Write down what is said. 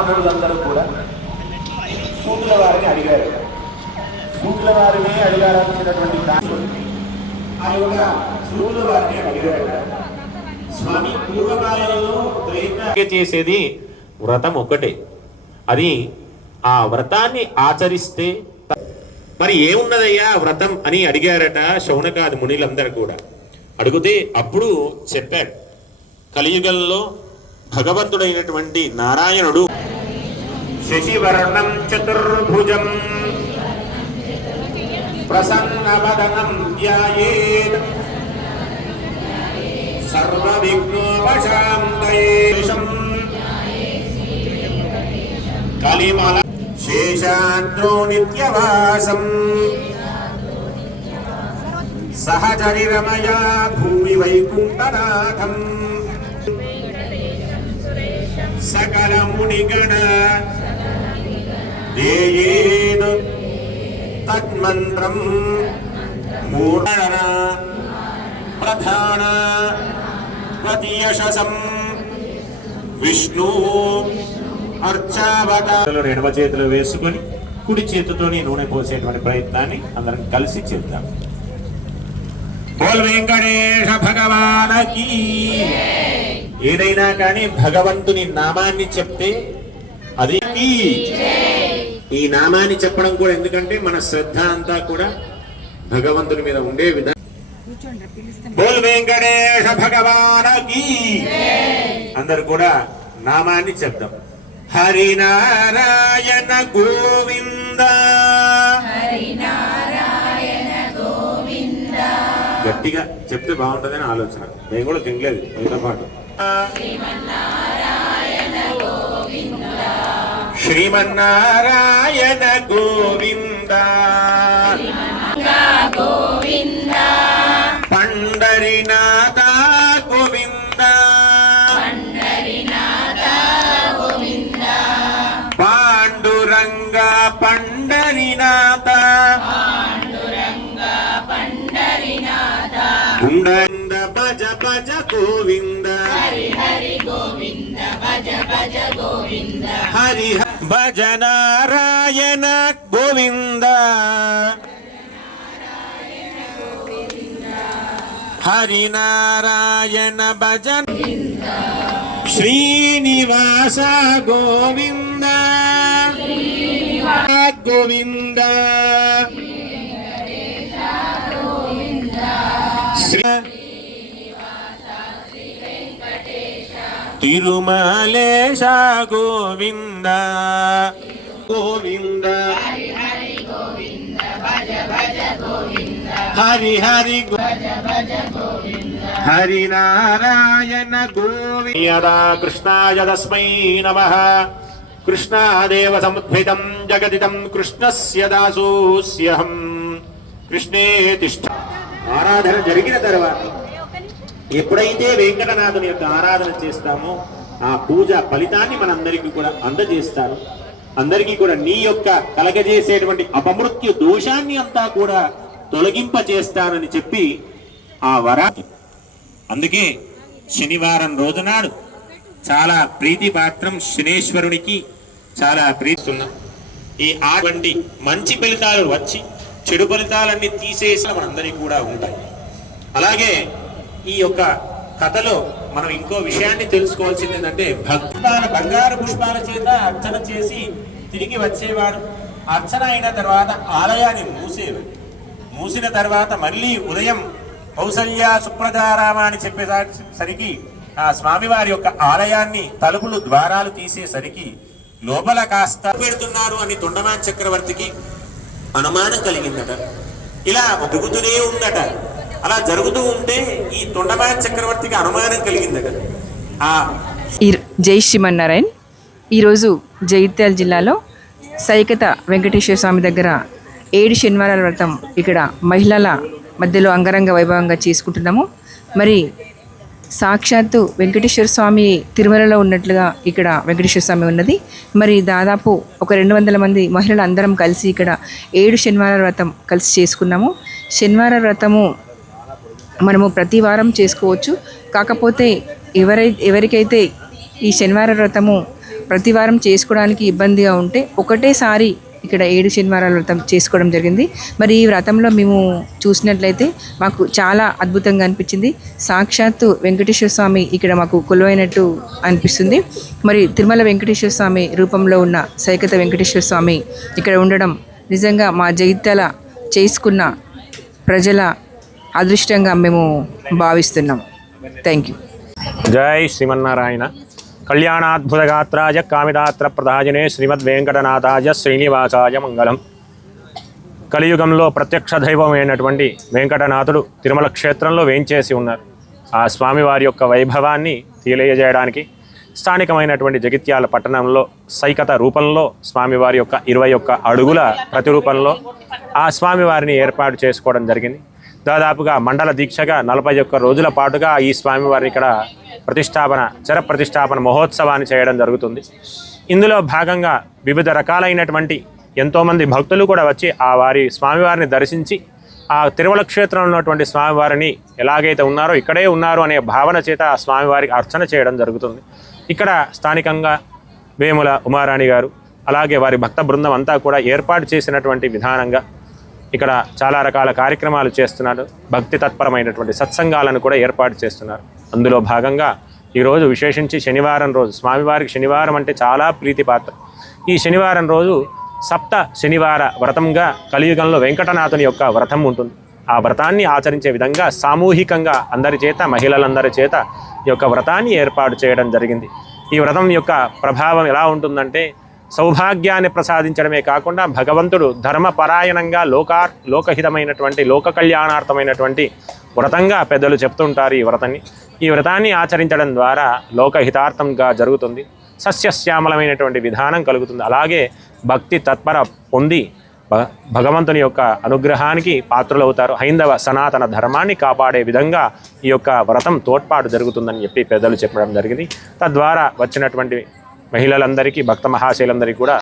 మహానుభావులందరూ కూడా సూతుల వారిని అడిగారు. సూతుల వారిని అడిగారనిచ్చినటువంటి ఆ యొక్క సూతుల వారిని అడిగారు, స్వామి పూర్వకాలంలో చేసేది వ్రతం ఒకటే, అది ఆ వ్రతాన్ని ఆచరిస్తే మరి ఏమున్నదయ్యా వ్రతం అని అడిగారట శౌనకాది మునిలందరూ కూడా. అడిగితే అప్పుడు చెప్పాడు, కలియుగంలో భగవంతుడైనటువంటి నారాయణుడు శశివర్ణం చతుర్భుజం ప్రసన్నవదనం ధ్యాయేత్ సర్వవిఘ్నోపశాంతయేషం కలిమల శేషాద్రో నిత్యవాసం సహచరిరమయా భూమి వైకుంఠనాథం సకల మునిగణ దేయేన తన్మంత్రం మూఢన ప్రధాన ప్రతియశసం విష్ణు అర్చావతారాలు ఎడమ చేతిలో వేసుకొని కుడి చేతితోని నూనె పోసేటువంటి ప్రయత్నాన్ని అందరం కలిసి చేద్దాం. బోల్ వెంకటేశ భగవానకి. ఏదైనా కానీ భగవంతుని నామాన్ని చెప్తే అది ఈ నామాన్ని చెప్పడం కూడా ఎందుకంటే మన శ్రద్ధ అంతా కూడా భగవంతుని మీద ఉండే విధానం. బోల్ వెంకటేశ భగవానకి. అందరు కూడా నామాన్ని చెప్దాం. హరినారాయణ గోవింద. గట్టిగా చెప్తే బాగుంటుందని ఆలోచన, నేను కూడా తినలేదు మీతో పాటు. శ్రీమన్నారాయణ గోవింద పండరినాథ గోవింద పాండురంగ పండరినాథ గుండ భజ భజ గోవింద హరి గోవింద భజ భజ గోవింద హరి భజ నారాయణ గోవింద హరి నారాయణ భజ శ్రీనివాస గోవింద గోవింద తిరుమలేశ గోవింద గోవింద హరి హరి హరి నారాయణ గోవింద. కృష్ణాయ తస్మై నమః. కృష్ణాదేవ సముద్భితం జగదిదం కృష్ణస్య దాసోస్యహం కృష్ణే తిష్ఠ. ఆరాధన జరిగిన తర్వాత ఎప్పుడైతే వెంకటనాథుని యొక్క ఆరాధన చేస్తామో ఆ పూజ ఫలితాన్ని మనందరికీ కూడా అందజేస్తారు. అందరికీ కూడా నీ యొక్క కలగజేసేటువంటి అపమృత్యు దోషాన్ని అంతా కూడా తొలగింప చేస్తానని చెప్పి ఆ వరా. అందుకే శనివారం రోజునాడు చాలా ప్రీతిపాత్రం శనేశ్వరునికి చాలా ప్రీతిస్తున్నాం. ఈ వంటి మంచి ఫలితాలు వచ్చి చెడు ఫలితాలన్నీ తీసేసి మనందరికీ కూడా ఉంటాయి. అలాగే ఈ యొక్క కథలో మనం ఇంకో విషయాన్ని తెలుసుకోవాల్సింది ఏంటంటే భక్తుల బంగారు పుష్పాల చేత అర్చన చేసి తిరిగి వచ్చేవారు. అర్చన అయిన తర్వాత ఆలయాన్ని మూసిన తర్వాత మళ్ళీ ఉదయం కౌసల్య సుప్రజారామ అని చెప్పేసరికి ఆ స్వామివారి యొక్క ఆలయాన్ని తలుపులు ద్వారాలు తీసేసరికి లోపల కాస్త పెడుతున్నారు అని తొండమాన్ చక్రవర్తికి అనుమానం కలిగిందట. ఇలా జరుగుతూనే ఉందట. అలా జరుగుతూ ఉంటే ఈ తొండమాన్ చక్రవర్తికి అనుమానం కలిగిందట. జై శ్రీమన్నారాయణ. ఈరోజు జగిత్యాల జిల్లాలో సైకత వెంకటేశ్వర స్వామి దగ్గర 7 శనివారాల వ్రతం ఇక్కడ మహిళల మధ్యలో అంగరంగ వైభవంగా చేసుకుంటున్నాము. మరి సాక్షాత్తు వెంకటేశ్వర స్వామి తిరుమలలో ఉన్నట్లుగా ఇక్కడ వెంకటేశ్వర స్వామి ఉన్నది. మరి దాదాపు ఒక 200 మంది మహిళలు అందరం కలిసి ఇక్కడ 7 శనివారాల వ్రతం కలిసి చేసుకున్నాము. శనివార వ్రతము మనము ప్రతి వారం చేసుకోవచ్చు. కాకపోతే ఎవరికైతే ఈ శనివార వ్రతము ప్రతి వారం చేసుకోవడానికి ఇబ్బందిగా ఉంటే ఒకటేసారి ఇక్కడ 7 శనివారాల వ్రతం చేసుకోవడం జరిగింది. మరి ఈ వ్రతంలో మేము చూసినట్లయితే మాకు చాలా అద్భుతంగా అనిపించింది. సాక్షాత్తు వెంకటేశ్వర స్వామి ఇక్కడ మాకు కొలువైనట్టు అనిపిస్తుంది. మరి తిరుమల వెంకటేశ్వర స్వామి రూపంలో ఉన్న సైకత వెంకటేశ్వర స్వామి ఇక్కడ ఉండడం నిజంగా మా జగిత్యాల చేసుకున్న ప్రజల అదృష్టంగా మేము భావిస్తున్నాం. Thank you. జై శ్రీమన్నారాయణ. కళ్యాణాద్భుతగాత్రాయ కామిదాత్ర ప్రదాయనే శ్రీమద్ వెంకటనాథాయ శ్రీనివాసాయ మంగళం. కలియుగంలో ప్రత్యక్ష దైవమైనటువంటి వెంకటనాథుడు తిరుమల క్షేత్రంలో వేంచేసి ఉన్నారు. ఆ స్వామివారి యొక్క వైభవాన్ని తెలియజేయడానికి స్థానికమైనటువంటి జగిత్యాల పట్టణంలో సైకత రూపంలో స్వామివారి యొక్క 21 అడుగుల ప్రతిరూపంలో ఆ స్వామివారిని ఏర్పాటు చేసుకోవడం జరిగింది. దాదాపుగా మండల దీక్షగా 41 రోజుల పాటుగా ఈ స్వామివారిని ఇక్కడ చర ప్రతిష్టాపన మహోత్సవాన్ని చేయడం జరుగుతుంది. ఇందులో భాగంగా వివిధ రకాలైనటువంటి ఎంతోమంది భక్తులు కూడా వచ్చి ఆ వారి స్వామివారిని దర్శించి ఆ తిరుమల క్షేత్రంలో ఉన్నటువంటి స్వామివారిని ఎలాగైతే ఉన్నారో ఇక్కడే ఉన్నారు అనే భావన చేత ఆ స్వామివారికి అర్చన చేయడం జరుగుతుంది. ఇక్కడ స్థానికంగా వేముల ఉమారాణి గారు అలాగే వారి భక్త బృందం అంతా కూడా ఏర్పాటు చేసినటువంటి విధానంగా ఇక్కడ చాలా రకాల కార్యక్రమాలు చేస్తున్నారు. భక్తి తత్పరమైనటువంటి సత్సంగాలను కూడా ఏర్పాటు చేస్తున్నారు. అందులో భాగంగా ఈరోజు విశేషించి శనివారం రోజు స్వామివారికి శనివారం అంటే చాలా ప్రీతిపాత్ర. ఈ శనివారం రోజు సప్త శనివార వ్రతంగా కలియుగంలో వెంకటనాథుని యొక్క వ్రతం ఉంటుంది. ఆ వ్రతాన్ని ఆచరించే విధంగా సామూహికంగా అందరి చేత మహిళలందరి చేత ఈ యొక్క వ్రతాన్ని ఏర్పాటు చేయడం జరిగింది. ఈ వ్రతం యొక్క ప్రభావం ఎలా ఉంటుందంటే సౌభాగ్యాన్ని ప్రసాదించడమే కాకుండా భగవంతుడు ధర్మపరాయణంగా లోకహితమైనటువంటి లోక కళ్యాణార్థమైనటువంటి వ్రతంగా పెద్దలు చెప్తుంటారు. ఈ వ్రతాన్ని ఆచరించడం ద్వారా లోకహితార్థంగా జరుగుతుంది. సస్యశ్యామలమైనటువంటి విధానం కలుగుతుంది. అలాగే భక్తి తత్పర పొంది భగవంతుని యొక్క అనుగ్రహానికి పాత్రులవుతారు. హైందవ సనాతన ధర్మాన్ని కాపాడే విధంగా ఈ యొక్క వ్రతం తోడ్పాటు జరుగుతుందని చెప్పి పెద్దలు చెప్పడం జరిగింది. తద్వారా వచ్చినటువంటి మహిళలందరికీ భక్త మహాశైలందరికీ కూడా